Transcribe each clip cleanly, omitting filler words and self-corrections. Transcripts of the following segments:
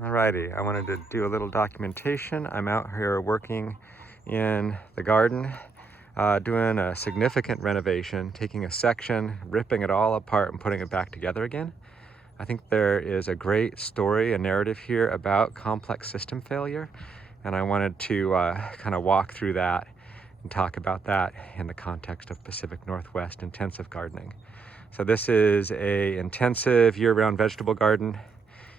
Alrighty, I wanted to do a little documentation. I'm out here working in the garden, doing a significant renovation, taking a section, ripping it all apart and putting it back together again. I think there is a great story, a narrative here about complex system failure, and I wanted to kind of walk through that and talk about that in the context of Pacific Northwest intensive gardening. So this is a intensive year-round vegetable garden.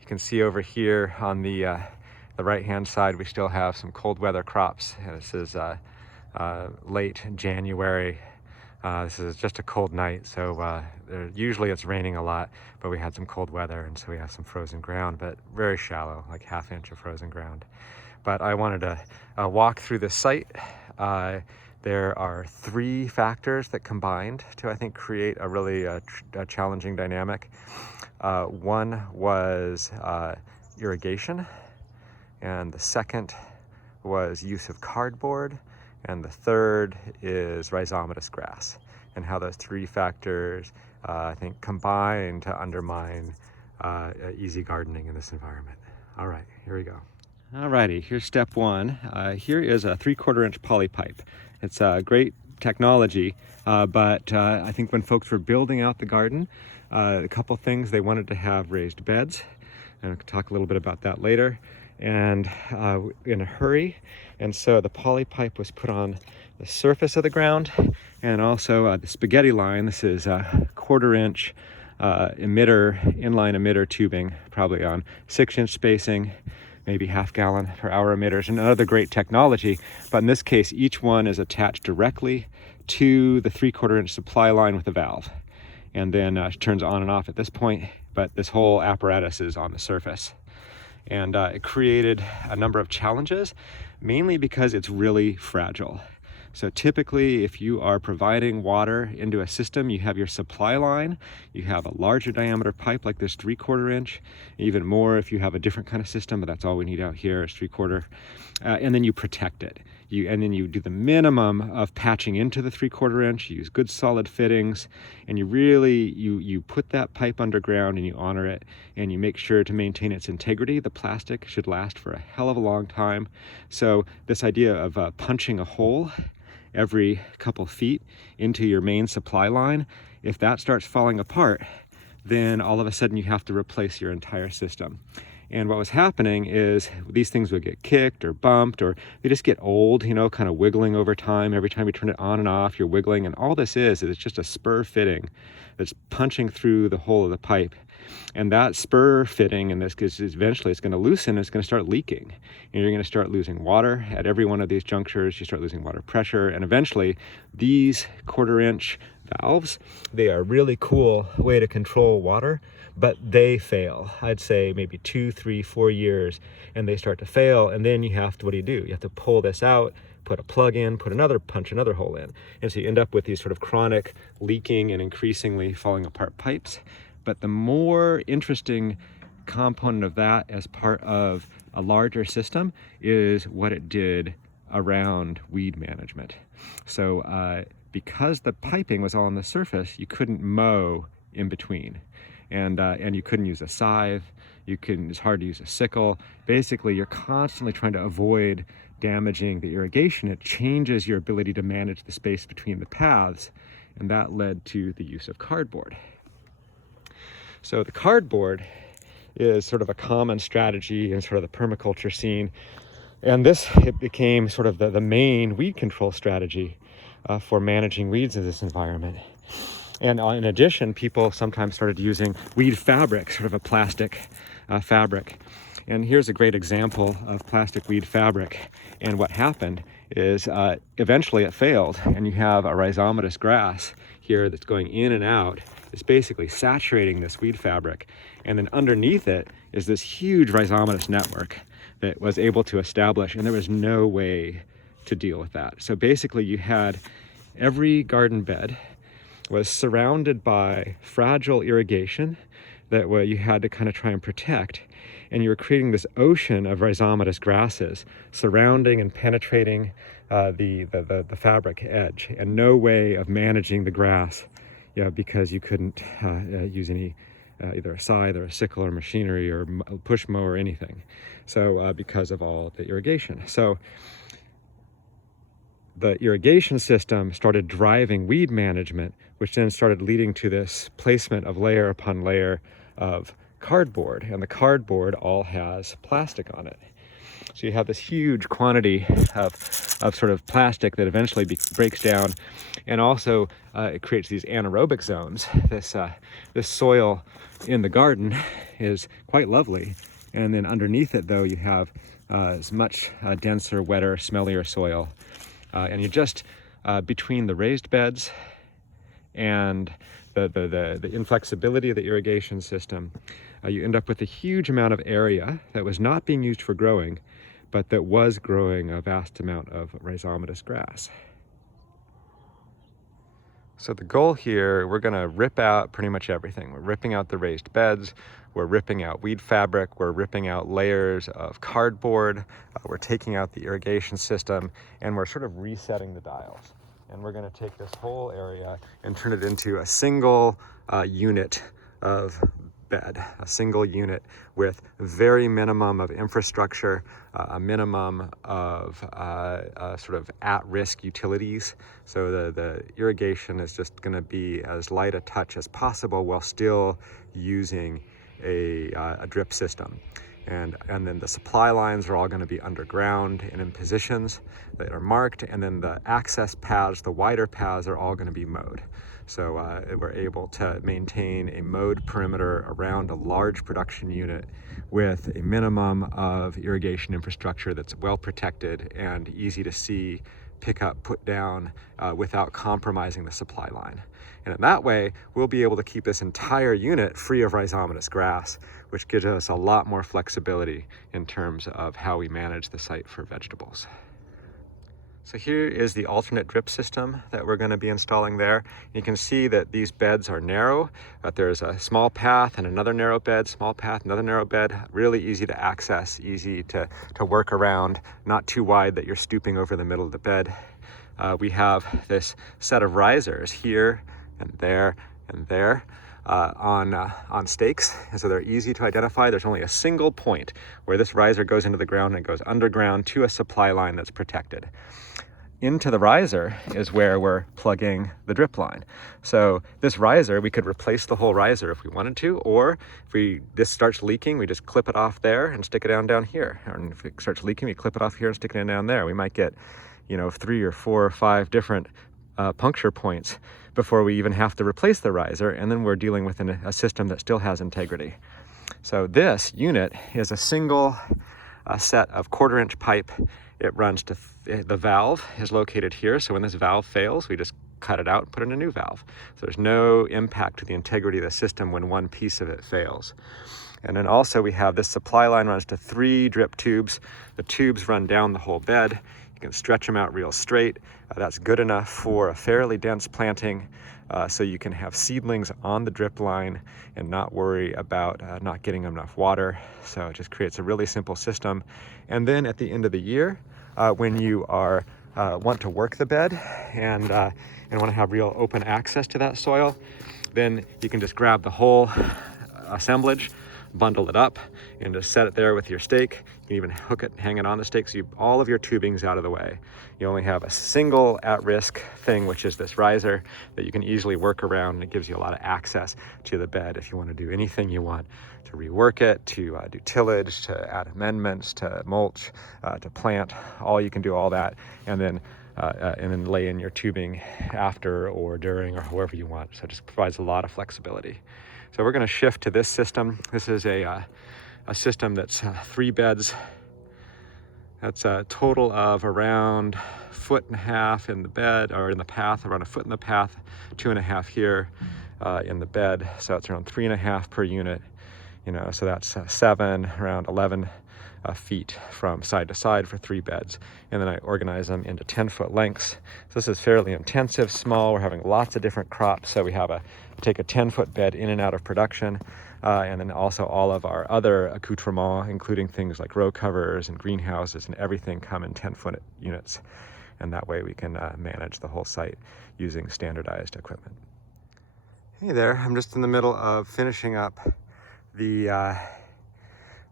You can see over here on the right-hand side, we still have some cold weather crops. This is late January. This is just a cold night, so usually it's raining a lot, but we had some cold weather, and so we have some frozen ground, but very shallow, like ½ inch of frozen ground. But I wanted to walk through the site. There are 3 factors that combined to, I think, create a really challenging dynamic. One was irrigation, and the second was use of cardboard, and the third is rhizomatous grass, and how those 3 factors, I think, combine to undermine easy gardening in this environment. All right, here we go. Alrighty, here's step 1. Here is a 3/4 inch poly pipe. It's a great technology, but I think when folks were building out the garden, a couple things, they wanted to have raised beds, and I'll talk a little bit about that later, and in a hurry, and so the poly pipe was put on the surface of the ground, and also the spaghetti line. This is a 1/4 inch emitter, inline emitter tubing, probably on 6-inch spacing, maybe ½ gallon per hour emitters, and another great technology. But in this case, each one is attached directly to the 3/4 inch supply line with a valve, and then it turns on and off at this point, but this whole apparatus is on the surface. And it created a number of challenges, mainly because it's really fragile. So typically, if you are providing water into a system, you have your supply line, you have a larger diameter pipe like this 3/4 inch, even more if you have a different kind of system, but that's all we need out here is 3/4. And then you protect it. And then you do the minimum of patching into the 3/4 inch, you use good solid fittings, and you really, you put that pipe underground and you honor it, and you make sure to maintain its integrity. The plastic should last for a hell of a long time. So this idea of punching a hole every couple feet into your main supply line, if that starts falling apart, then all of a sudden you have to replace your entire system. And what was happening is these things would get kicked or bumped, or they just get old, you know, kind of wiggling over time. Every time you turn it on and off, you're wiggling, and all this is it's just a spur fitting that's punching through the hole of the pipe. And that spur fitting, and this, because eventually it's going to loosen, it's going to start leaking, and you're going to start losing water at every one of these junctures. You start losing water pressure, and eventually these 1/4 inch valves, they are a really cool way to control water, but they fail. I'd say maybe 2, 3, 4 years, and they start to fail, and then you have to, what do? You have to pull this out, put a plug in, punch another hole in, and so you end up with these sort of chronic leaking and increasingly falling apart pipes. But the more interesting component of that as part of a larger system is what it did around weed management. So because the piping was all on the surface, you couldn't mow in between, and you couldn't use a scythe. It's hard to use a sickle. Basically, you're constantly trying to avoid damaging the irrigation. It changes your ability to manage the space between the paths, and that led to the use of cardboard. So the cardboard is sort of a common strategy in sort of the permaculture scene, and it became sort of the main weed control strategy for managing weeds in this environment. And in addition, people sometimes started using weed fabric, sort of a plastic fabric. And here's a great example of plastic weed fabric. And what happened is eventually it failed, and you have a rhizomatous grass here that's going in and out. It's basically saturating this weed fabric. And then underneath it is this huge rhizomatous network that was able to establish, and there was no way to deal with that. So basically you had every garden bed was surrounded by fragile irrigation that you had to kind of try and protect. And you were creating this ocean of rhizomatous grasses surrounding and penetrating the fabric edge, and no way of managing the grass, because you couldn't use any either a scythe or a sickle or machinery or push mower or anything. So because of all the irrigation. So the irrigation system started driving weed management, which then started leading to this placement of layer upon layer of cardboard, and the cardboard all has plastic on it. So you have this huge quantity of sort of plastic that eventually breaks down, and also it creates these anaerobic zones. This soil in the garden is quite lovely, and then underneath it, though, you have is much denser, wetter, smellier soil. And you just, between the raised beds and the inflexibility of the irrigation system, you end up with a huge amount of area that was not being used for growing, but that was growing a vast amount of rhizomatous grass. So the goal here, we're going to rip out pretty much everything. We're ripping out the raised beds, we're ripping out weed fabric, we're ripping out layers of cardboard, we're taking out the irrigation system, and we're sort of resetting the dials. And we're going to take this whole area and turn it into a single unit of bed, a single unit with very minimum of infrastructure, a minimum of sort of at-risk utilities. So the irrigation is just going to be as light a touch as possible while still using a drip system. And then the supply lines are all going to be underground and in positions that are marked, and then the access paths, the wider paths, are all going to be mowed. So we're able to maintain a mowed perimeter around a large production unit with a minimum of irrigation infrastructure that's well protected and easy to see, pick up, put down without compromising the supply line. And in that way, we'll be able to keep this entire unit free of rhizomatous grass, which gives us a lot more flexibility in terms of how we manage the site for vegetables. So here is the alternate drip system that we're going to be installing there. You can see that these beds are narrow, that there's a small path and another narrow bed, small path, another narrow bed, really easy to access, easy to work around, not too wide that you're stooping over the middle of the bed. We have this set of risers here and there and there on stakes, and so they're easy to identify. There's only a single point where this riser goes into the ground and goes underground to a supply line that's protected. Into the riser is where we're plugging the drip line. So this riser, we could replace the whole riser if we wanted to, or if this starts leaking, we just clip it off there and stick it down here. And if it starts leaking, we clip it off here and stick it down there. We might get, 3 or 4 or 5 different puncture points before we even have to replace the riser, and then we're dealing with a system that still has integrity. So this unit is a single set of 1/4-inch pipe. It runs to the valve is located here, so when this valve fails, we just cut it out and put in a new valve. So there's no impact to the integrity of the system when one piece of it fails. And then also we have this supply line runs to 3 drip tubes. The tubes run down the whole bed. You can stretch them out real straight. That's good enough for a fairly dense planting, so you can have seedlings on the drip line and not worry about not getting enough water. So it just creates a really simple system. And then at the end of the year, when you want to work the bed and want to have real open access to that soil, then you can just grab the whole assemblage, bundle it up, and just set it there with your stake. You can even hook it, hang it on the stake, so all of your tubing's out of the way. You only have a single at-risk thing, which is this riser that you can easily work around, and it gives you a lot of access to the bed if you want to do anything you want, to rework it, to do tillage, to add amendments, to mulch, to plant. You can do all that, and then lay in your tubing after or during or however you want. So it just provides a lot of flexibility. So we're going to shift to this system. This is a system that's 3 beds. That's a total of around 1.5 feet in the bed, or in the path, around 1 foot in the path, 2.5 here in the bed. So it's around 3.5 per unit. So that's 7, around 11 feet from side to side for 3 beds. And then I organize them into 10-foot lengths. So this is fairly intensive, small. We're having lots of different crops. So we take a 10-foot bed in and out of production. And then also all of our other accoutrements, including things like row covers and greenhouses and everything, come in 10-foot units. And that way we can manage the whole site using standardized equipment. Hey there, I'm just in the middle of finishing up the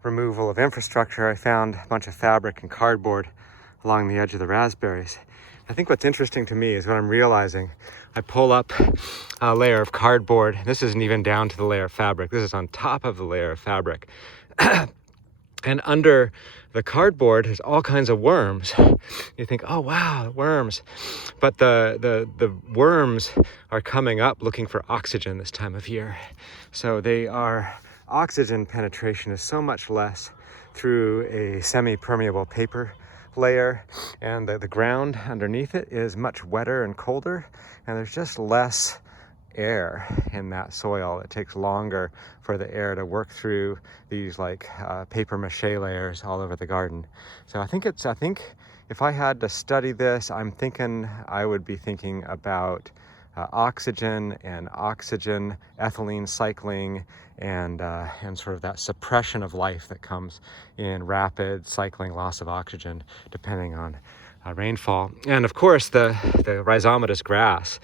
removal of infrastructure. I found a bunch of fabric and cardboard along the edge of the raspberries. I think what's interesting to me is what I'm realizing. I pull up a layer of cardboard. This isn't even down to the layer of fabric. This is on top of the layer of fabric. And under the cardboard is all kinds of worms. You think, oh wow, worms. But the worms are coming up looking for oxygen this time of year. So oxygen penetration is so much less through a semi-permeable paper layer, and the ground underneath it is much wetter and colder, and there's just less air in that soil. It takes longer for the air to work through these paper mache layers all over the garden. So I think if I had to study this, I would be thinking about oxygen and oxygen ethylene cycling and sort of that suppression of life that comes in rapid cycling loss of oxygen depending on rainfall. And of course, the rhizomatous grass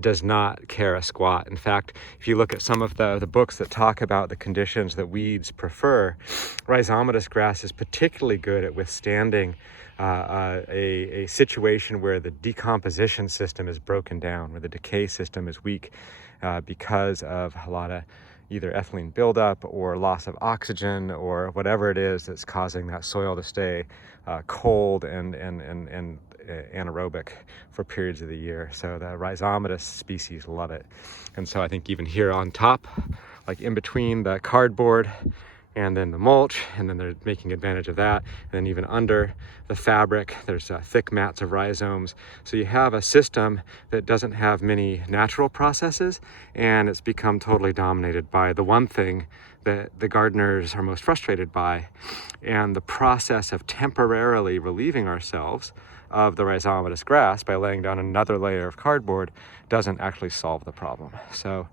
does not care a squat. In fact, if you look at some of the books that talk about the conditions that weeds prefer, rhizomatous grass is particularly good at withstanding a situation where the decomposition system is broken down, where the decay system is weak because of a lot of either ethylene buildup or loss of oxygen or whatever it is that's causing that soil to stay cold and anaerobic for periods of the year. So the rhizomatous species love it. And so I think even here on top, like in between the cardboard and then the mulch, and then they're making advantage of that. And then even under the fabric, there's thick mats of rhizomes. So you have a system that doesn't have many natural processes, and it's become totally dominated by the one thing that the gardeners are most frustrated by. And the process of temporarily relieving ourselves of the rhizomatous grass by laying down another layer of cardboard doesn't actually solve the problem. So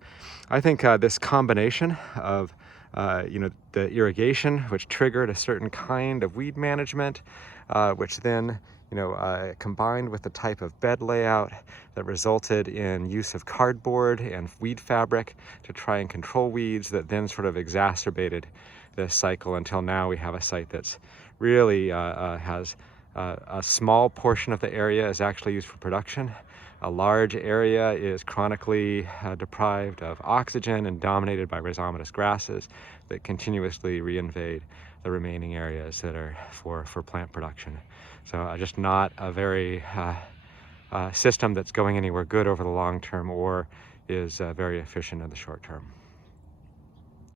I think this combination of the irrigation, which triggered a certain kind of weed management, which then, combined with the type of bed layout that resulted in use of cardboard and weed fabric to try and control weeds, that then sort of exacerbated this cycle until now we have a site that's really has a small portion of the area is actually used for production. A large area is chronically deprived of oxygen and dominated by rhizomatous grasses that continuously reinvade the remaining areas that are for plant production. So just not a very system that's going anywhere good over the long term or is very efficient in the short term.